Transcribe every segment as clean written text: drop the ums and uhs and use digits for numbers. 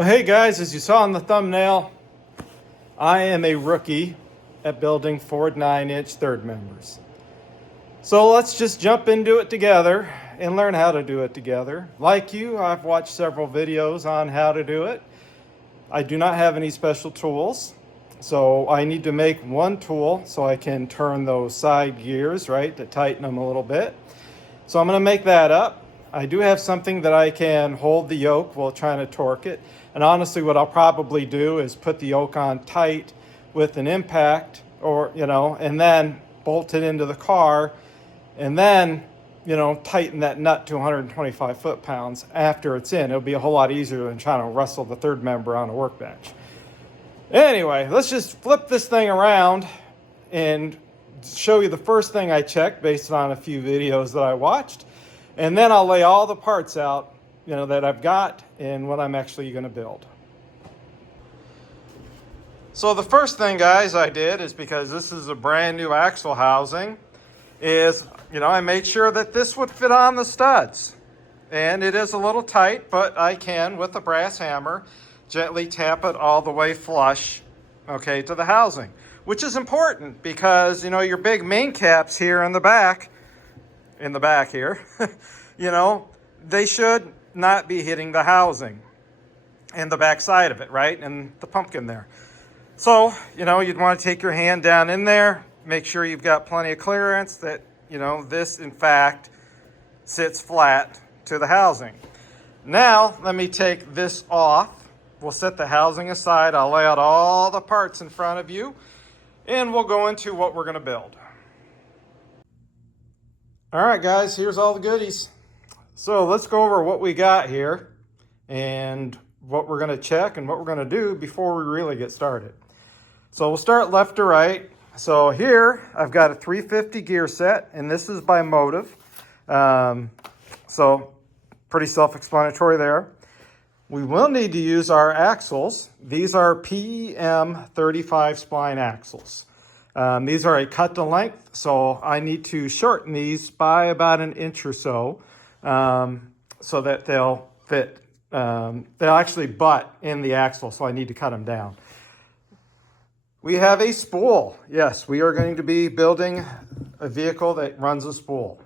Well, hey guys, as you saw in the thumbnail, I am a rookie at building Ford 9-inch third members. So let's just jump into it together and learn how to do it together. Like you, I've watched several videos on how to do it. I do not have any special tools, so I need to make one tool so I can turn those side gears, right, to tighten them a little bit. So I'm going to make that up. I do have something that I can hold the yoke while trying to torque it. And honestly, what I'll probably do is put the yoke on tight with an impact and then bolt it into the car and then, tighten that nut to 125 foot-pounds after it's in. It'll be a whole lot easier than trying to wrestle the third member on a workbench. Anyway, let's just flip this thing around and show you the first thing I checked based on a few videos that I watched. And then I'll lay all the parts out, that I've got and what I'm actually going to build. So the first thing, guys, I did is, because this is a brand new axle housing, is, I made sure that this would fit on the studs. And it is a little tight, but I can, with a brass hammer, gently tap it all the way flush, to the housing. Which is important because, your big main caps here in the back here, they should not be hitting the housing and the back side of it, right? And the pumpkin there. So, you'd want to take your hand down in there, make sure you've got plenty of clearance, that, this in fact sits flat to the housing. Now, let me take this off. We'll set the housing aside. I'll lay out all the parts in front of you, and we'll go into what we're going to build. All right, guys, here's all the goodies. So let's go over what we got here and what we're going to check and what we're going to do before we really get started. So we'll start left to right. So here I've got a 350 gear set, and this is by Motive. So pretty self-explanatory there. We will need to use our axles. These are PEM 35 spline axles. These are a cut to length, so I need to shorten these by about an inch or so, so that they'll fit. They'll actually butt in the axle, so I need to cut them down. We have a spool. Yes, we are going to be building a vehicle that runs a spool.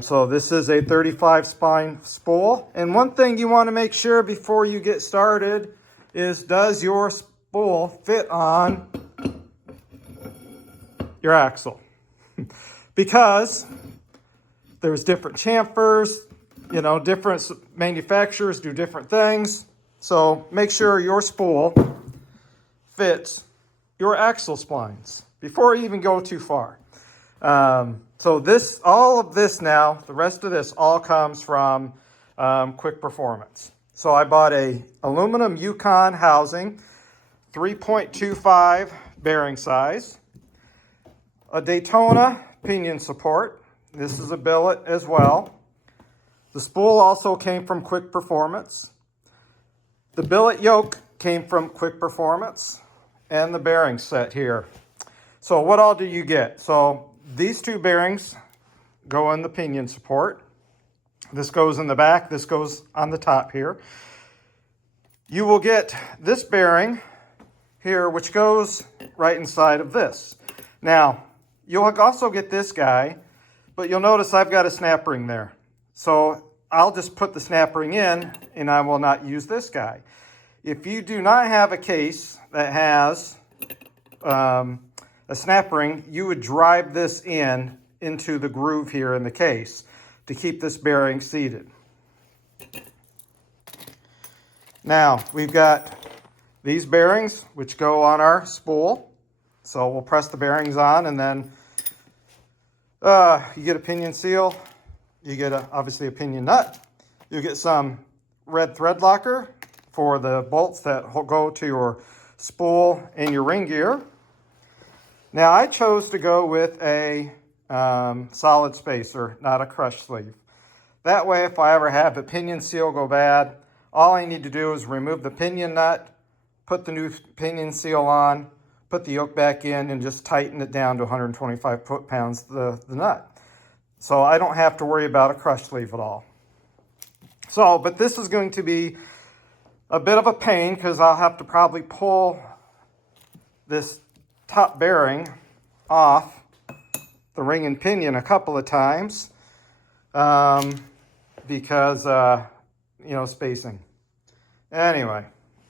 So this is a 35 spine spool. And one thing you want to make sure before you get started is, does your spool fit on your axle? Because there's different chamfers, different manufacturers do different things. So make sure your spool fits your axle splines before you even go too far. So all of this now, the rest of this all comes from Quick Performance. So I bought a aluminum Yukon housing, 3.25 bearing size, a Daytona pinion support. This is a billet as well. The spool also came from Quick Performance. The billet yoke came from Quick Performance, and the bearing set here. So what all do you get? So these two bearings go in the pinion support. This goes in the back. This goes on the top here. You will get this bearing here, which goes right inside of this. Now, you'll also get this guy, but you'll notice I've got a snap ring there. So I'll just put the snap ring in, and I will not use this guy. If you do not have a case that has a snap ring, you would drive this into the groove here in the case to keep this bearing seated. Now, we've got these bearings which go on our spool. So we'll press the bearings on, and then you get a pinion seal. You get obviously a pinion nut. You get some red thread locker for the bolts that go to your spool and your ring gear. Now I chose to go with a solid spacer, not a crush sleeve. That way, if I ever have a pinion seal go bad, all I need to do is remove the pinion nut, put the new pinion seal on, put the yoke back in, and just tighten it down to 125 foot-pounds, the nut. So I don't have to worry about a crush sleeve at all. So, but this is going to be a bit of a pain because I'll have to probably pull this top bearing off the ring and pinion a couple of times because, you know, spacing. Anyway,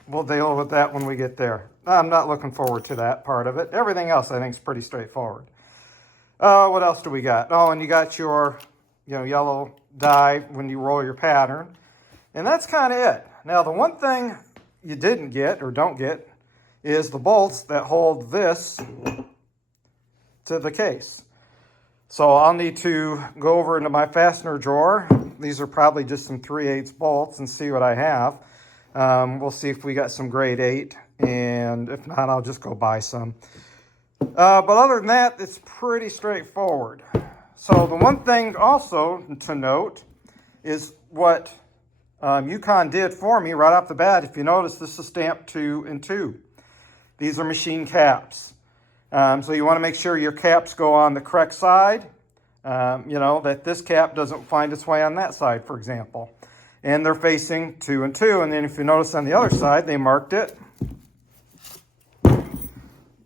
we'll deal with that when we get there. I'm not looking forward to that part of it. Everything else I think is pretty straightforward. What else do we got? Oh, and you got your, you know, yellow dye when you roll your pattern. And that's kind of it. Now, the one thing you didn't get or don't get is the bolts that hold this to the case. So I'll need to go over into my fastener drawer. These are probably just some 3/8 bolts and see what I have. We'll see if we got some grade 8, and if not, I'll just go buy some. But other than that, it's pretty straightforward. So the one thing also to note is what Yukon did for me right off the bat. If you notice, this is stamped 2 and 2. These are machine caps. So you want to make sure your caps go on the correct side. You know, that this cap doesn't find its way on that side, for example. And they're facing 2 and 2. And then if you notice on the other side, they marked it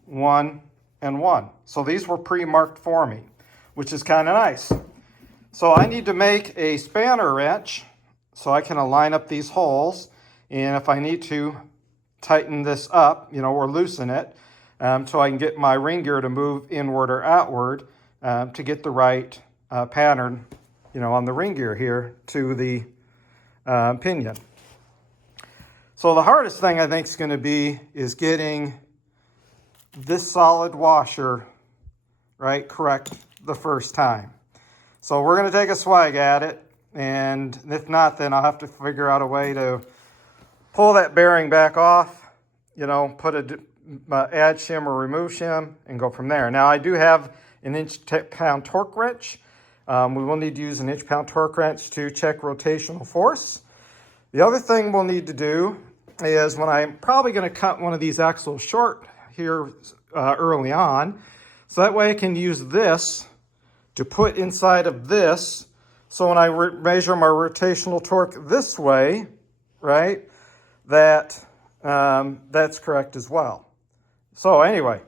1 and 1. So these were pre-marked for me, which is kind of nice. So I need to make a spanner wrench so I can align up these holes. And if I need to tighten this up, you know, or loosen it, so I can get my ring gear to move inward or outward to get the right pattern, you know, on the ring gear here to the pinion. So the hardest thing I think is going to be is getting this solid washer right correct the first time. So we're going to take a swag at it, and if not, then I'll have to figure out a way to pull that bearing back off, you know, put a add shim or remove shim and go from there. Now I do have an inch-pound torque wrench. We will need to use an inch-pound torque wrench to check rotational force. The other thing we'll need to do is when I'm probably going to cut one of these axles short here early on, so that way I can use this to put inside of this. So when I measure my rotational torque this way, right, that's correct as well. So anyway,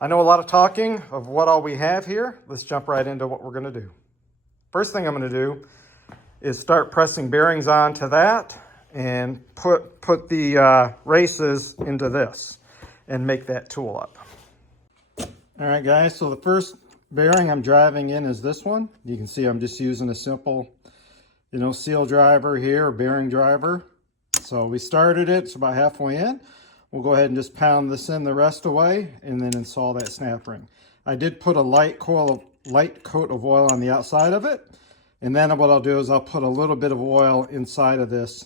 I know a lot of talking of what all we have here. Let's jump right into what we're going to do. First thing I'm going to do is start pressing bearings onto that and put the races into this and make that tool up. All right, guys, so the first bearing I'm driving in is this one. You can see I'm just using a simple, you know, seal driver here, bearing driver. So we started it, it's about halfway in. We'll go ahead and just pound this in the rest away and then install that snap ring. I did put a light coat of oil on the outside of it. And then what I'll do is I'll put a little bit of oil inside of this,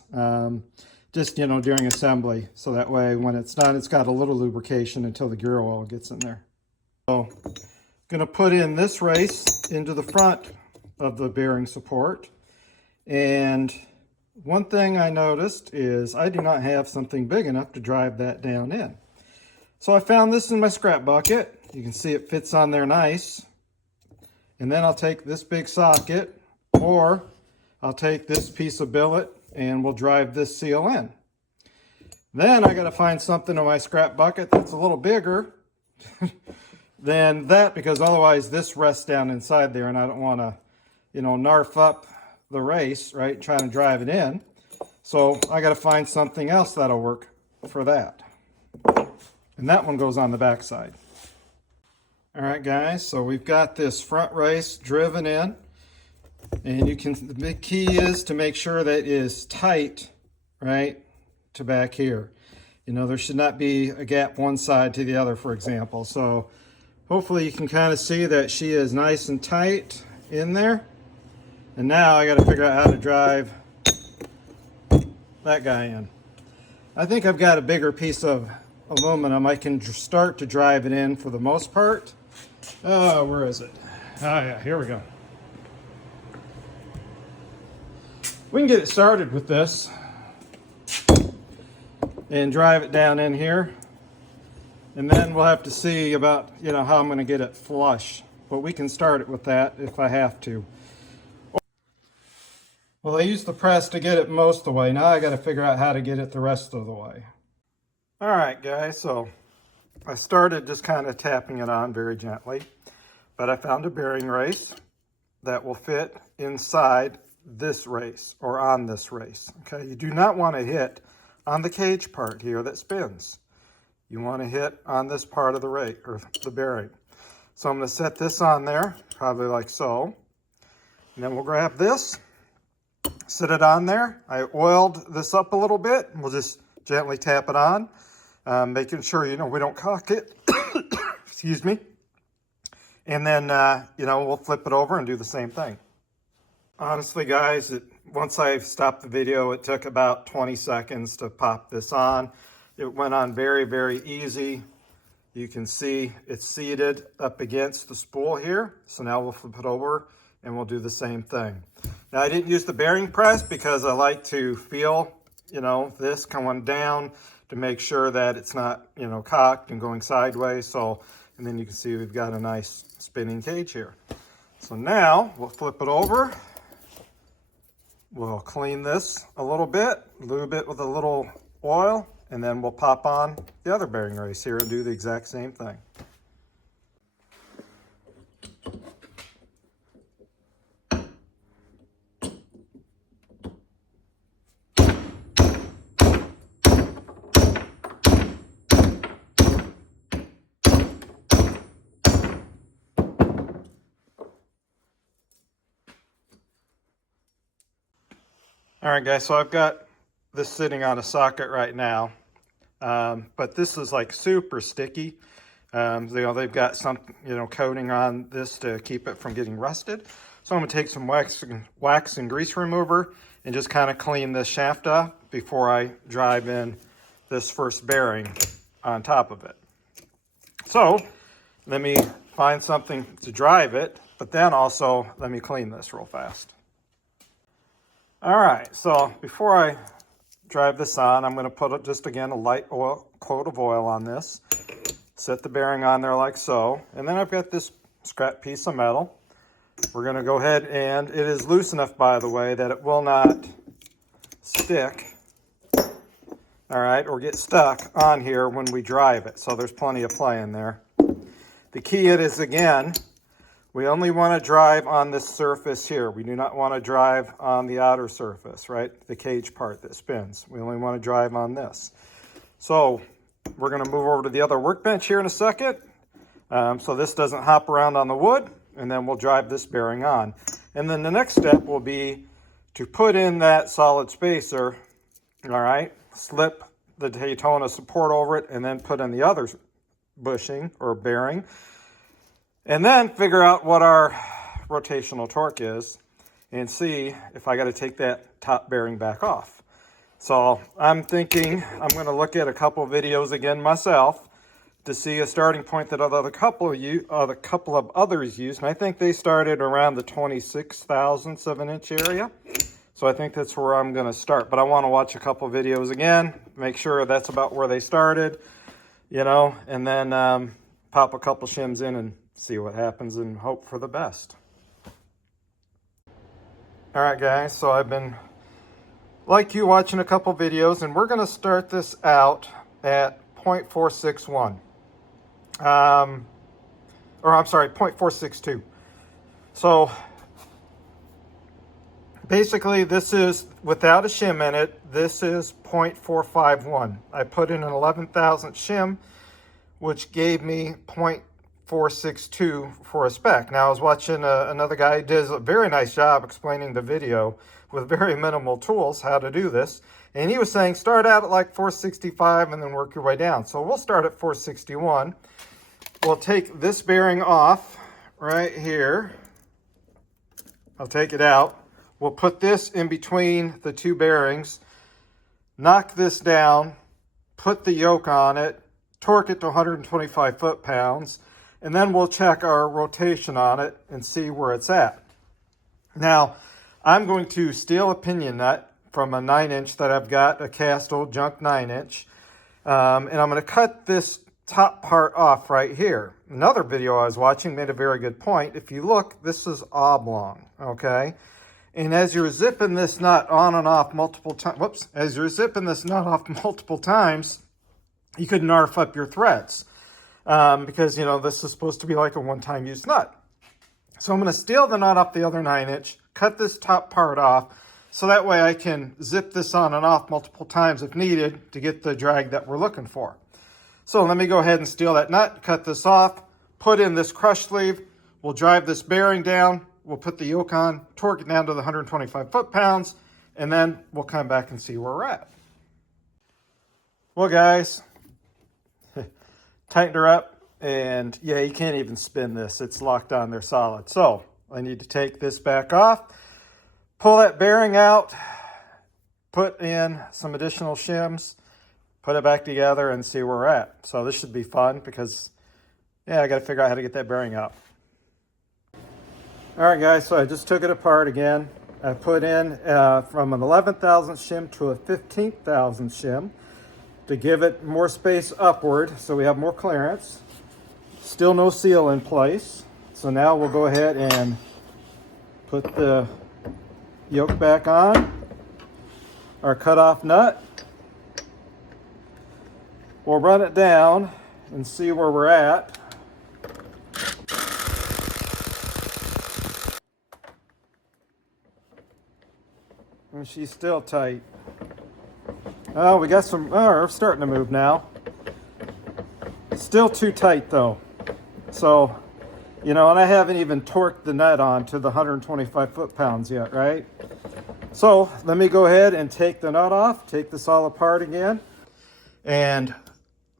just, you know, during assembly. So that way when it's done, it's got a little lubrication until the gear oil gets in there. So I'm going to put in this race into the front of the bearing support. And one thing I noticed is I do not have something big enough to drive that down in. So I found this in my scrap bucket. You can see it fits on there nice. And then I'll take this big socket, or I'll take this piece of billet and we'll drive this seal in. Then I got to find something in my scrap bucket that's a little bigger than that, because otherwise this rests down inside there and I don't want to, you know, narf up the race, right, trying to drive it in. So I got to find something else that'll work for that. And that one goes on the back side. All right, guys, so we've got this front race driven in, and the big key is to make sure that it is tight, right, to back here. You know, there should not be a gap one side to the other, for example. So hopefully you can kind of see that she is nice and tight in there. And now I got to figure out how to drive that guy in. I think I've got a bigger piece of aluminum. I can start to drive it in for the most part. Oh, where is it? Oh yeah, here we go. We can get it started with this and drive it down in here. And then we'll have to see about, you know, how I'm going to get it flush. But we can start it with that if I have to. Well, I used the press to get it most of the way. Now I got to figure out how to get it the rest of the way. All right, guys, so I started just kind of tapping it on very gently, but I found a bearing race that will fit inside this race or on this race. Okay, you do not want to hit on the cage part here that spins. You want to hit on this part of the race or the bearing. So I'm going to set this on there, probably like so. And then we'll grab this, set it on there. I oiled this up a little bit. We'll just gently tap it on, making sure, we don't cock it. Excuse me. And then, we'll flip it over and do the same thing. Honestly, guys, once I stopped the video, it took about 20 seconds to pop this on. It went on very, very easy. You can see it's seated up against the spool here. So now we'll flip it over and we'll do the same thing. Now I didn't use the bearing press because I like to feel, this coming down to make sure that it's not, cocked and going sideways. And then you can see we've got a nice spinning cage here. So now we'll flip it over. We'll clean this a little bit, lube it with a little oil, and then we'll pop on the other bearing race here and do the exact same thing. All right, guys, so I've got this sitting on a socket right now, but this is like super sticky. They've got some, coating on this to keep it from getting rusted. So I'm gonna take some wax and grease remover and just kind of clean this shaft up before I drive in this first bearing on top of it. So let me find something to drive it, but then also let me clean this real fast. All right, so before I drive this on, I'm going to put just again a light coat of oil on this. Set the bearing on there like so. And then I've got this scrap piece of metal. We're going to go ahead, and it is loose enough, by the way, that it will not stick, all right, or get stuck on here when we drive it. So there's plenty of play in there. The key is, again, we only want to drive on this surface here. We do not want to drive on the outer surface, right? The cage part that spins. We only want to drive on this. So we're going to move over to the other workbench here in a second. So this doesn't hop around on the wood, and then we'll drive this bearing on. And then the next step will be to put in that solid spacer, all right? Slip the Daytona support over it, and then put in the other bushing or bearing. And then figure out what our rotational torque is and see if I got to take that top bearing back off. So I'm thinking I'm going to look at a couple of videos again myself to see a starting point that a couple of others used. And I think they started around the 26 thousandths of an inch area. So I think that's where I'm going to start. But I want to watch a couple of videos again, make sure that's about where they started, and then pop a couple shims in and see what happens and hope for the best. All right, guys, so I've been, like you, watching a couple videos, and we're going to start this out at 0.461. Or I'm sorry, 0.462. So basically this is, without a shim in it, this is 0.451. I put in an 11,000th shim, which gave me 0.462 for a spec. Now I was watching another guy who does a very nice job explaining the video with very minimal tools how to do this, and he was saying start out at like 465 and then work your way down. So we'll start at 461. We'll take this bearing off right here. I'll take it out. We'll put this in between the two bearings, knock this down, put the yoke on it, torque it to 125 foot-pounds, and then we'll check our rotation on it and see where it's at. Now, I'm going to steal a pinion nut from a 9-inch that I've got, a cast old junk 9-inch, and I'm going to cut this top part off right here. Another video I was watching made a very good point. If you look, this is oblong, okay? And as you're zipping this nut on and off multiple times, as you're zipping this nut off multiple times, you could narf up your threads because, you know, this is supposed to be like a one-time use nut. So I'm going to steal the nut off the other 9-inch, cut this top part off, so that way I can zip this on and off multiple times if needed to get the drag that we're looking for. So let me go ahead and steal that nut, cut this off, put in this crush sleeve. We'll drive this bearing down. We'll put the yoke on, torque it down to the 125 foot-pounds, and then we'll come back and see where we're at. Well, guys, tightened her up, and yeah, you can't even spin this. It's locked on there solid. So I need to take this back off, pull that bearing out, put in some additional shims, put it back together, and see where we're at. So this should be fun because, yeah, I got to figure out how to get that bearing out. All right, guys, so I just took it apart again. I put in from an 11,000 shim to a 15,000 shim to give it more space upward so we have more clearance. Still no seal in place. So now we'll go ahead and put the yoke back on, our cutoff nut. We'll run it down and see where we're at. And she's still tight. Oh, we got some, oh, we're starting to move now. Still too tight though. So, you know, and I haven't even torqued the nut on to the 125 foot-pounds yet, right? So let me go ahead and take the nut off, take this all apart again. And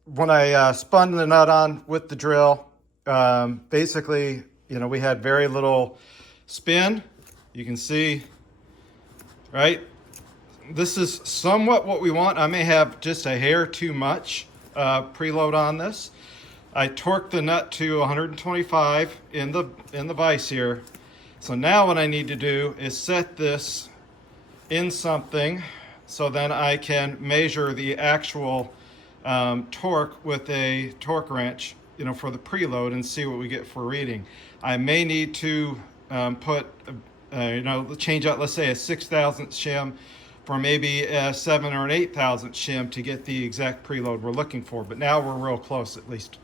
when I spun the nut on with the drill, basically, you know, we had very little spin. You can see, right? This is somewhat what we want. I may have just a hair too much preload on this. I torqued the nut to 125 in the vise here. So now what I need to do is set this in something so then I can measure the actual torque with a torque wrench, you know, for the preload and see what we get for reading. I may need to put you know, change out, let's say, a 6,000 shim for maybe a 7 or an 8,000 shim to get the exact preload we're looking for. But now we're real close, at least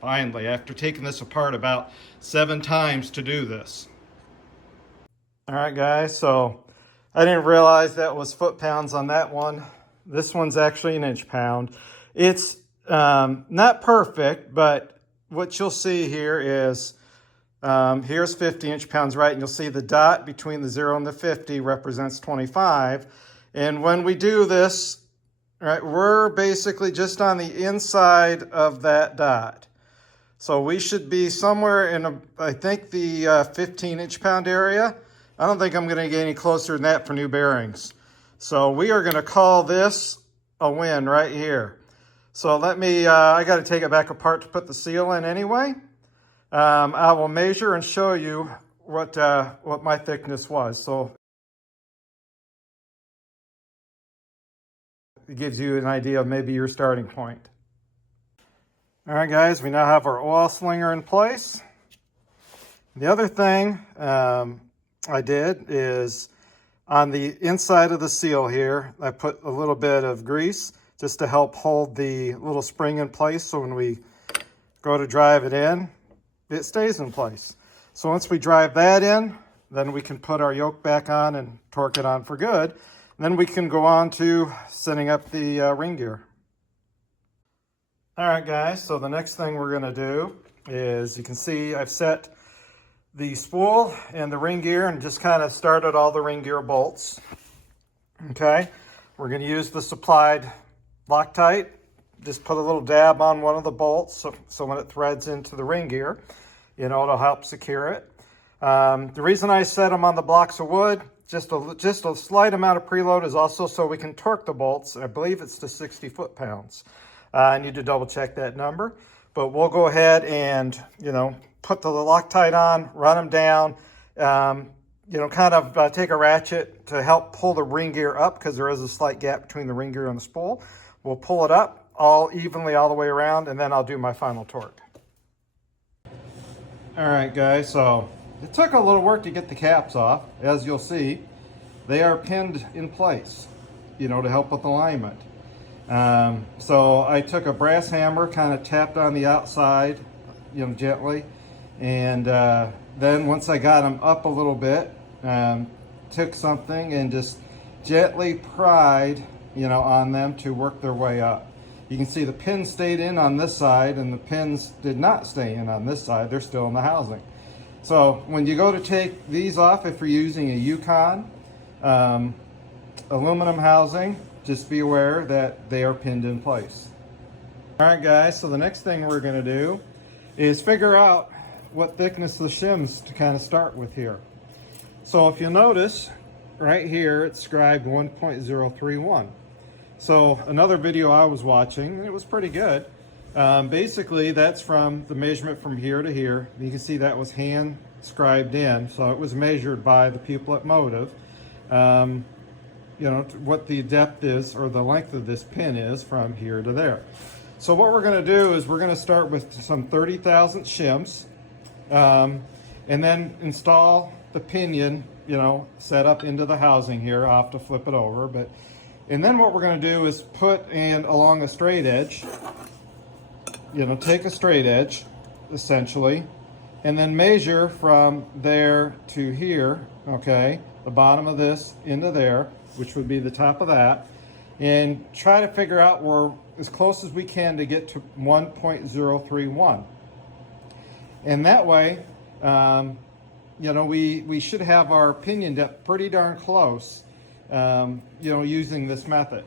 finally, after taking this apart about 7 times to do this. All right, guys, so I didn't realize that was foot-pounds on that one. This one's actually an inch-pound. It's not perfect, but what you'll see here is here's 50 inch-pounds, right? And you'll see the dot between the 0 and the 50 represents 25. And when we do this, right, we're basically just on the inside of that dot. So we should be somewhere in, I think, the 15 inch-pound area. I don't think I'm going to get any closer than that for new bearings. So we are going to call this a win right here. So let me, I got to take it back apart to put the seal in anyway. I will measure and show you what my thickness was. So it gives you an idea of maybe your starting point. All right, guys, we now have our oil slinger in place. The other thing I did is on the inside of the seal here, I put a little bit of grease just to help hold the little spring in place so when we go to drive it in, it stays in place. So once we drive that in, then we can put our yoke back on and torque it on for good. And then we can go on to setting up the ring gear. All right, guys, so the next thing we're gonna do is, you can see I've set the spool and the ring gear and just kind of started all the ring gear bolts. Okay, we're gonna use the supplied Loctite. Just put a little dab on one of the bolts so when it threads into the ring gear, you know, it'll help secure it. The reason I set them on the blocks of wood, just a slight amount of preload, is also so we can torque the bolts. I believe it's to 60 foot-pounds. I need to double check that number, but we'll go ahead and, you know, put the Loctite on, run them down, you know, kind of take a ratchet to help pull the ring gear up because there is a slight gap between the ring gear and the spool. We'll pull it up all evenly all the way around, and then I'll do my final torque. All right, guys, so it took a little work to get the caps off, as you'll see. they are pinned in place, you know, to help with alignment. So I took a brass hammer, kind of tapped on the outside, you know, gently, and then once I got them up a little bit, took something and just gently pried, you know, on them to work their way up. You can see the pins stayed in on this side and the pins did not stay in on this side. They're still in the housing. So when you go to take these off, if you're using a Yukon aluminum housing, just be aware that they are pinned in place. All right, guys, so the next thing we're going to do is figure out what thickness of the shims to kind of start with here. So if you notice, right here, it's scribed 1.031. So another video I was watching, and it was pretty good. Basically, that's from the measurement from here to here. You can see that was hand scribed in, so it was measured by the people at Motive. You know, what the depth is, or the length of this pin is from here to there. So what we're going to do is we're going to start with some 30 thousandths shims, and then install the pinion, you know, set up into the housing here. I'll have to flip it over, and then what we're going to do is put in along a straight edge, you know, take a straight edge, essentially, and then measure from there to here, okay, the bottom of this into there, which would be the top of that, and try to figure out where, as close as we can to get to 1.031. And that way, you know, we should have our pinion depth pretty darn close, you know, using this method.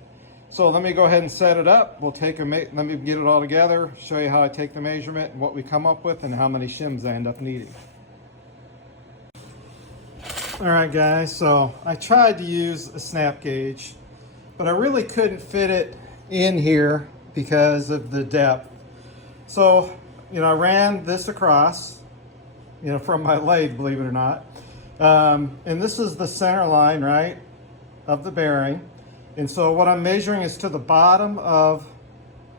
So let me go ahead and set it up. We'll take let me get it all together, show you how I take the measurement and what we come up with and how many shims I end up needing. All right, guys, so I tried to use a snap gauge, but I really couldn't fit it in here because of the depth. So, you know, I ran this across, you know, from my lathe, believe it or not. And this is the center line, right, of the bearing. And so what I'm measuring is to the bottom of,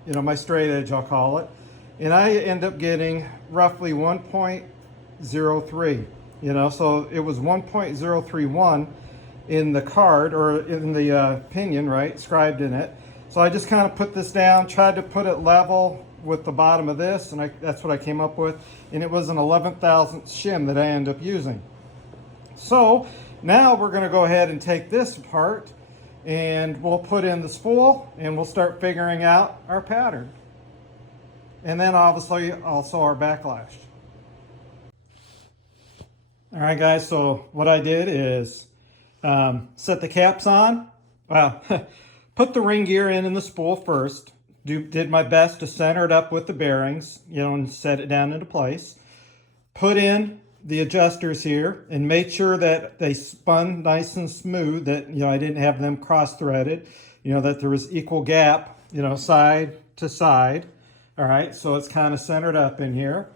you know, my straight edge, I'll call it. And I end up getting roughly 1.03, you know, so it was 1.031 in the card, or in the pinion, right, scribed in it. So I just kind of put this down, tried to put it level with the bottom of this, and that's what I came up with. And it was an 11,000th shim that I ended up using. So now we're going to go ahead and take this apart, and we'll put in the spool, and we'll start figuring out our pattern. And then obviously also our backlash. All right, guys, so what I did is set the caps on. Well, put the ring gear in the spool first. Did my best to center it up with the bearings, you know, and set it down into place. Put in the adjusters here and made sure that they spun nice and smooth, that, you know, I didn't have them cross-threaded, you know, that there was equal gap, you know, side to side. All right, so it's kind of centered up in here.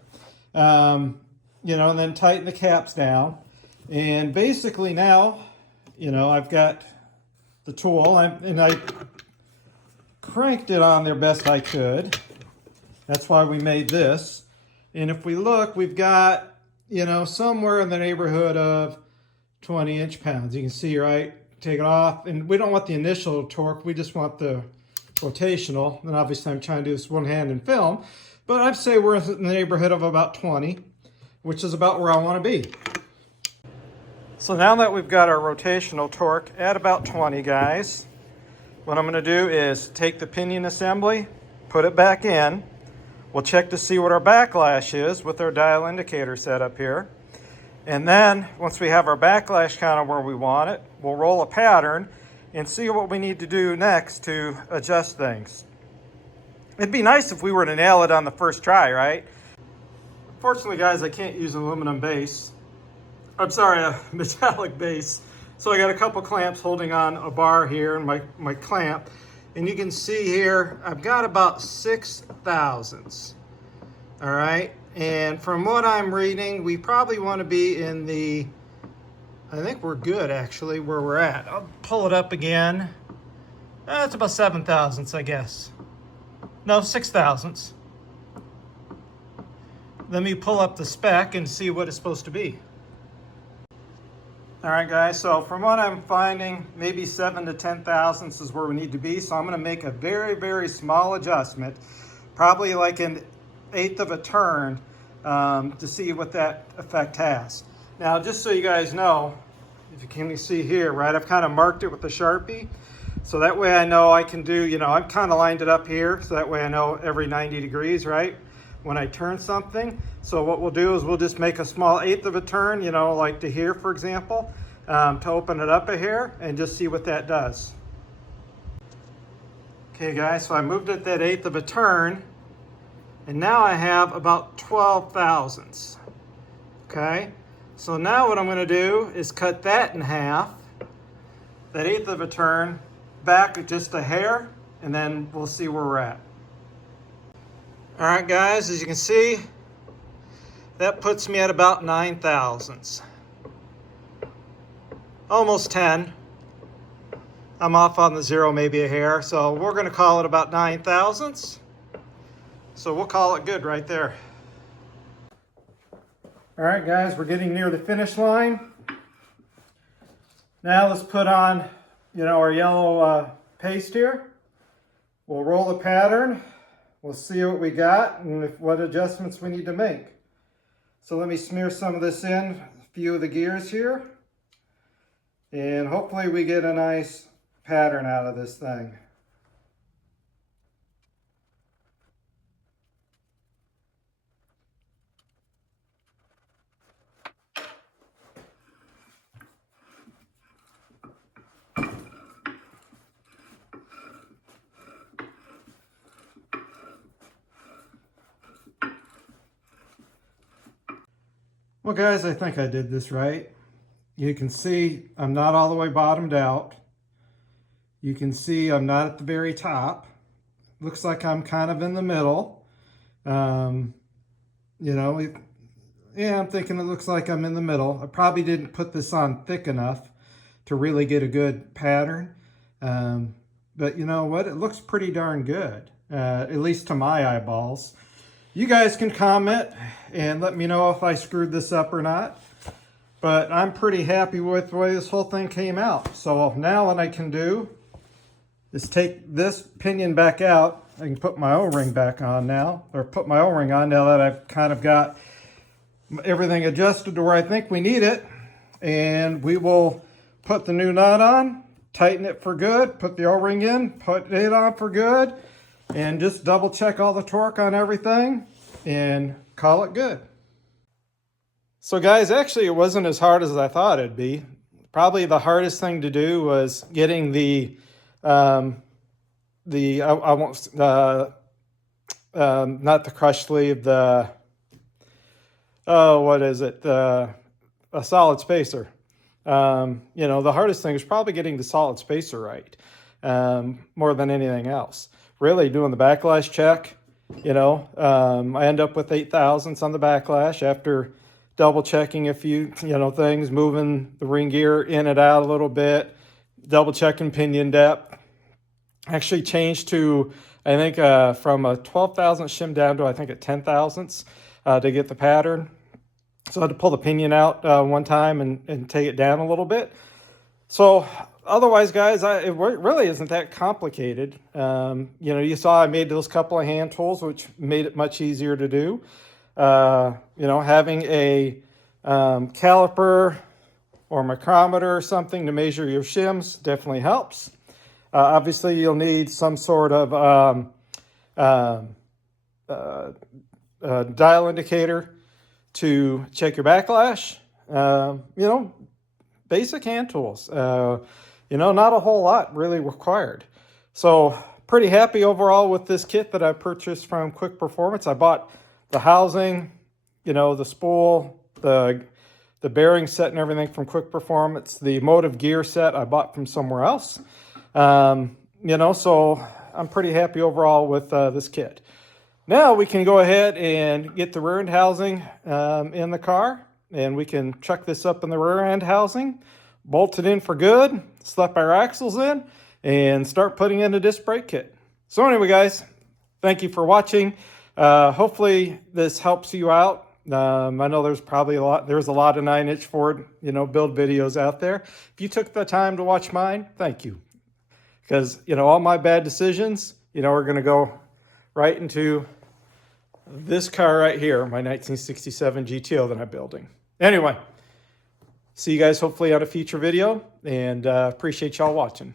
You know, and then tighten the caps down. And basically now, you know, I've got the tool, and I cranked it on there best I could. That's why we made this. And if we look, we've got, you know, somewhere in the neighborhood of 20 inch-pounds. You can see, right? Take it off. And we don't want the initial torque. We just want the rotational. And obviously I'm trying to do this one hand in film. But I'd say we're in the neighborhood of about 20, which is about where I want to be. So now that we've got our rotational torque at about 20, guys, what I'm going to do is take the pinion assembly, put it back in. We'll check to see what our backlash is with our dial indicator set up here. And then once we have our backlash kind of where we want it, we'll roll a pattern and see what we need to do next to adjust things. It'd be nice if we were to nail it on the first try, right? Unfortunately, guys, I can't use an aluminum base. I'm sorry, a metallic base. So I got a couple clamps holding on a bar here and my clamp. And you can see here, I've got about 6 thousandths. All right, and from what I'm reading, we probably want to be in the, I think we're good actually where we're at. I'll pull it up again. It's about 7 thousandths, I guess. No, 6 thousandths. Let me pull up the spec and see what it's supposed to be. All right, guys, so from what I'm finding, maybe 7 to 10 thousandths is where we need to be. So I'm going to make a very, very small adjustment, probably like an eighth of a turn, to see what that effect has. Now, just so you guys know, if you can see here, right, I've kind of marked it with the Sharpie. So that way I know I can do, I've kind of lined it up here. So that way I know every 90 degrees, right, when I turn something. So what we'll do is we'll just make a small eighth of a turn, like to here, for example, to open it up a hair and just see what that does. Okay, guys, so I moved it that eighth of a turn, and now I have about 12 thousandths. Okay, so now what I'm going to do is cut that in half, that eighth of a turn, back just a hair, and then we'll see where we're at. All right, guys, as you can see, that puts me at about 9 thousandths. Almost 10. I'm off on the zero, maybe a hair, so we're going to call it about 9 thousandths. So we'll call it good right there. All right, guys, we're getting near the finish line. Now let's put on, our yellow paste here. We'll roll the pattern. We'll see what we got and what adjustments we need to make. So let me smear some of this in, a few of the gears here. And hopefully we get a nice pattern out of this thing. Well, guys, I think I did this right. You can see I'm not all the way bottomed out. You can see I'm not at the very top. Looks like I'm kind of in the middle. Yeah, I'm thinking it looks like I'm in the middle. I probably didn't put this on thick enough to really get a good pattern. But you know what? It looks pretty darn good, at least to my eyeballs. You guys can comment and let me know if I screwed this up or not. But I'm pretty happy with the way this whole thing came out. So now what I can do is take this pinion back out. I can put my O-ring back on now, or put my O-ring on now that I've kind of got everything adjusted to where I think we need it. And we will put the new nut on, tighten it for good, put the O-ring in, put it on for good, and just double check all the torque on everything and call it good. So guys, actually it wasn't as hard as I thought it'd be. Probably the hardest thing to do was getting not the crush sleeve, a solid spacer. The hardest thing is probably getting the solid spacer right, more than anything else. Really doing the backlash check, I end up with 8 thousandths on the backlash after double checking a few, things, moving the ring gear in and out a little bit, double checking pinion depth. Actually changed to, I think, from a 12 thousandths shim down to, I think, a 10 thousandths to get the pattern. So I had to pull the pinion out one time and take it down a little bit. So otherwise, guys, it really isn't that complicated. You saw I made those couple of hand tools, which made it much easier to do. Having a caliper or micrometer or something to measure your shims definitely helps. Obviously, you'll need some sort of dial indicator to check your backlash. Basic hand tools. Not a whole lot really required. So pretty happy overall with this kit that I purchased from Quick Performance. I bought the housing, the spool, the bearing set and everything from Quick Performance. The motive gear set I bought from somewhere else. So I'm pretty happy overall with this kit. Now we can go ahead and get the rear end housing in the car, and we can chuck this up in the rear end housing, bolt it in for good, slap our axles in, and start putting in a disc brake kit. So anyway, guys, thank you for watching. Hopefully this helps you out I know there's a lot of 9-inch Ford, build videos out there. If you took the time to watch mine, thank you. Because, all my bad decisions, are going to go right into this car right here, my 1967 GTO that I'm building. Anyway, see you guys hopefully on a future video, and appreciate y'all watching.